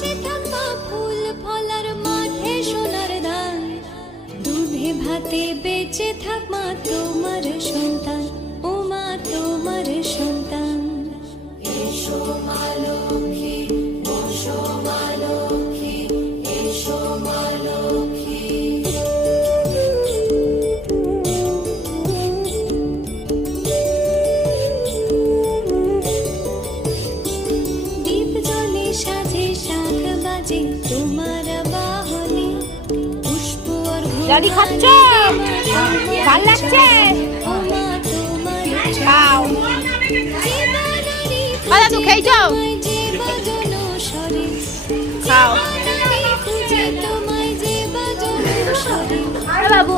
পাশে থাকা ফুল ফলার মাঠে সোনার ধান, দুধে ভাতে বেঁচে থাক মা তোমার সন্তান, ও মা তোমার সন্তান। এসো মা লক্ষ্মী, এসো মা লক্ষ্মী, এসো মা লক্ষ্মী। দীপ জ্বলে সাজে শাখ বাজে তোমার বাহনে, পুষ্প আর দাদি খাচ্ছ? ভাল লাগছে? খাও। দাদু খেয়ে যাও। খাও। বাবু